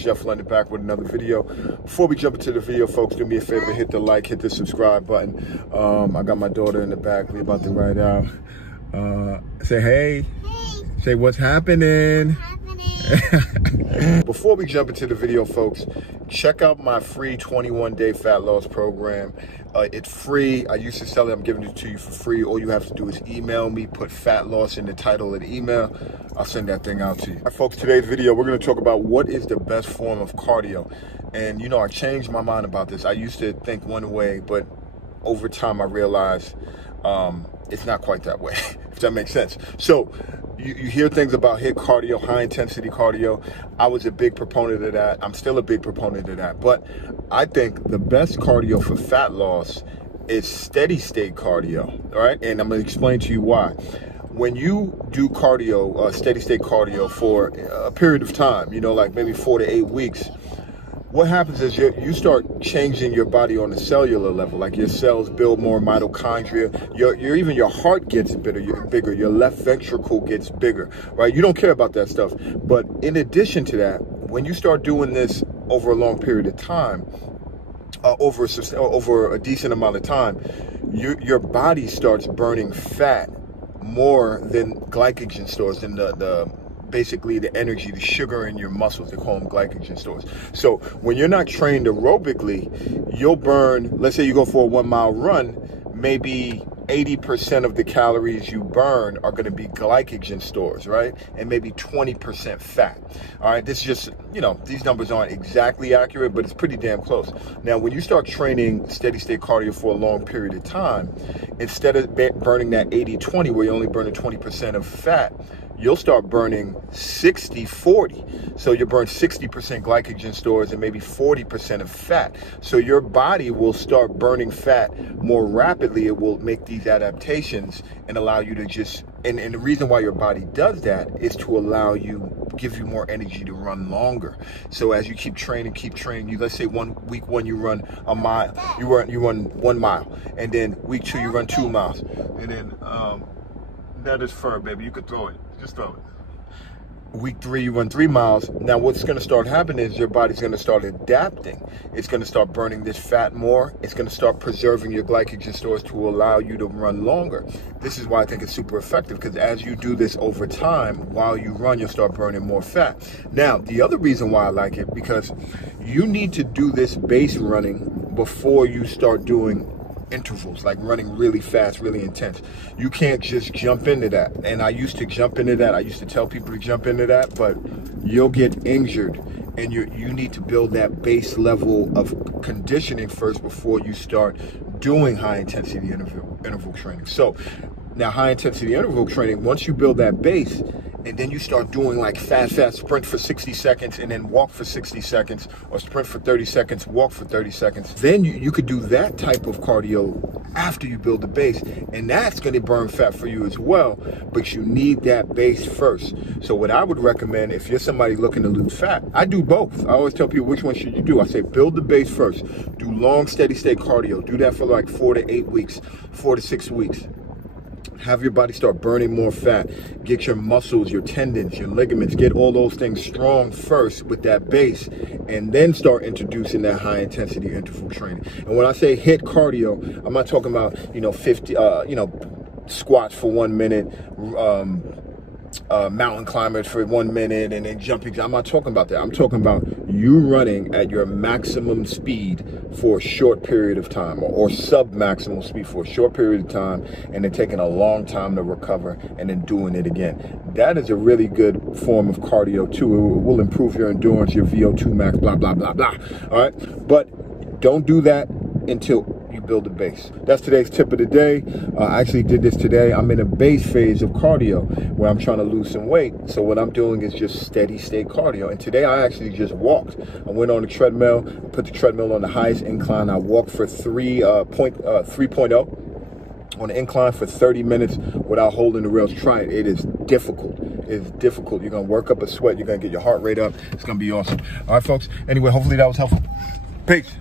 Jeff London back with another video. Before we jump into the video, folks, do me a favor, hit the like, hit the subscribe button. I got my daughter in the back. We're about to ride out. Say hey. Hey. Say what's happening. Before we jump into the video, folks, check out my free 21-day fat loss program. It's free. I used to sell it. I'm giving it to you for free. All you have to do is email me, put fat loss in the title of the email. I'll send that thing out to you. All right, folks, today's video, we're going to talk about what is the best form of cardio. And, you know, I changed my mind about this. I used to think one way, but over time I realized it's not quite that way, if that makes sense. So you hear things about HIIT cardio, high intensity cardio. I was a big proponent of that. I'm still a big proponent of that. But I think the best cardio for fat loss is steady state cardio, all right? And I'm gonna explain to you why. When you do cardio, steady state cardio for a period of time, you know, like maybe 4 to 8 weeks, what happens is you start changing your body on a cellular level. Like your cells build more mitochondria. Even your heart gets bigger. Your left ventricle gets bigger, right? You don't care about that stuff. But in addition to that, when you start doing this over a long period of time, over a decent amount of time, your body starts burning fat more than glycogen stores, than basically the energy, the sugar in your muscles. They call them glycogen stores. So when you're not trained aerobically, you'll burn, let's say you go for a 1 mile run, maybe 80% of the calories you burn are going to be glycogen stores, right? And maybe 20% fat. All right, this is just, you know, these numbers aren't exactly accurate, but it's pretty damn close. Now, when you start training steady state cardio for a long period of time, instead of burning that 80-20, where you're only burning 20% of fat, you'll start burning 60-40. So you burn 60% glycogen stores and maybe 40% of fat. So your body will start burning fat more rapidly. It will make these adaptations and allow you to just, and the reason why your body does that is to allow you, give you more energy to run longer. So as you keep training, let's say week one you run a mile, you run 1 mile, and then week 2 you run 2 miles, and then that is firm, baby. You could throw it. Just throw it. Week 3, you run 3 miles. Now, what's going to start happening is your body's going to start adapting. It's going to start burning this fat more. It's going to start preserving your glycogen stores to allow you to run longer. This is why I think it's super effective, because as you do this over time, while you run, you'll start burning more fat. Now, the other reason why I like it, because you need to do this base running before you start doing intervals, like running really fast, really intense. You can't just jump into that. And I used to jump into that. I used to tell people to jump into that, but you'll get injured. And you need to build that base level of conditioning first before you start doing high intensity interval training. So now high intensity interval training, once you build that base, and then you start doing like fast sprint for 60 seconds and then walk for 60 seconds, or sprint for 30 seconds, walk for 30 seconds. Then you could do that type of cardio after you build the base. And that's going to burn fat for you as well, but you need that base first. So what I would recommend, if you're somebody looking to lose fat, I do both. I always tell people, which one should you do? I say build the base first. Do long steady state cardio. Do that for like 4 to 8 weeks, 4 to 6 weeks. Have your body start burning more fat. Get your muscles, your tendons, your ligaments, get all those things strong first with that base, and then start introducing that high intensity interval training. And when I say HIIT cardio, I'm not talking about, 50, squats for 1 minute, mountain climbers for 1 minute, and then jumping. I'm not talking about that. I'm talking about you running at your maximum speed for a short period of time, or sub-maximal speed for a short period of time, and then taking a long time to recover, and then doing it again. That is a really good form of cardio too. It will improve your endurance, your VO2 max, blah, blah, blah, blah. All right? But don't do that until you build a base. That's today's tip of the day. I actually did this today. I'm in a base phase of cardio where I'm trying to lose some weight. So what I'm doing is just steady state cardio. And today I actually just walked. I went on the treadmill, put the treadmill on the highest incline. I walked for 3.0 on the incline for 30 minutes without holding the rails. Try it. It is difficult. It's difficult. You're going to work up a sweat. You're going to get your heart rate up. It's going to be awesome. All right, folks. Anyway, hopefully that was helpful. Peace.